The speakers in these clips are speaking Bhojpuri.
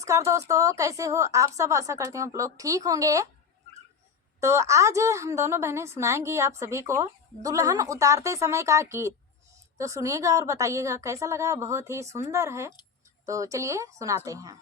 नमस्कार दोस्तों, कैसे हो आप सब। आशा करती हूँ आप लोग ठीक होंगे। तो आज हम दोनों बहनें सुनाएंगी आप सभी को दुल्हन उतारते समय का गीत। तो सुनिएगा और बताइएगा कैसा लगा। बहुत ही सुंदर है। तो चलिए सुनाते हैं।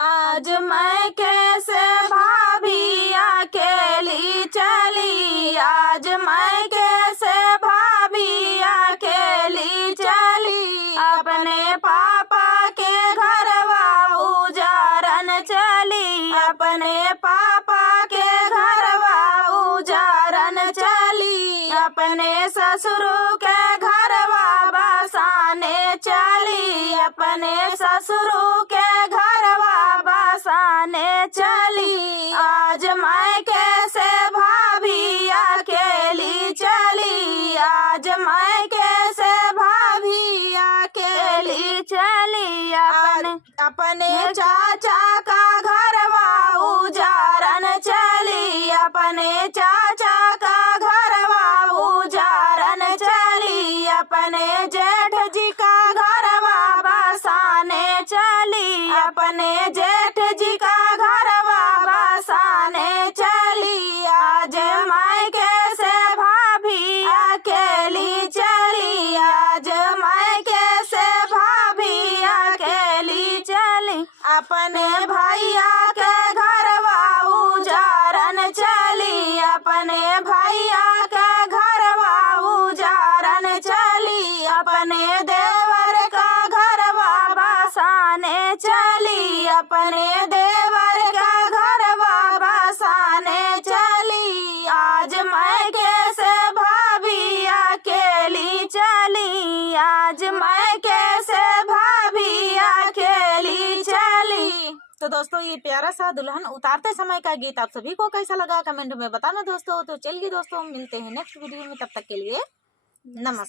आज मैं कैसे भाभी अकेली चली, आज मैं कैसे भाभी अकेली चली, अपने पापा के घरवा उजारन चली, अपने पापा के घरवा उजारन चली, अपने ससुर के घरवा बसाने चली, अपने ससुर के घरवा बसाने चली। आज मैं कैसे भाभी अकेली चली, आज मैं कैसे भाभी अकेली चली, अपने चाचा का घरवा उजारन चली, अपने चाचा का घरवा उजारन चली, अपने जेठ जी का घरवा बसाने चली, अपने जेठ जी का घरवा बसाने चली। आज मैं कैसे भाभी अकेली चली, आज मैं कैसे भाभी अकेली चली, अपने भैया के घरवा उजारन चली, अपने भैया के घरवा उजारन चली, अपने देवर का घरवा बसाने चली, अपने देवर का घरवा बसाने चली। आज मैं कैसे भाभी अकेली चली, आज मैं कैसे भाभी अकेली चली। तो दोस्तों, ये प्यारा सा दुल्हन उतारते समय का गीत आप सभी को कैसा लगा कमेंट में बताना दोस्तों। तो चलिए दोस्तों, मिलते हैं नेक्स्ट वीडियो में। तब तक के लिए नमस्कार।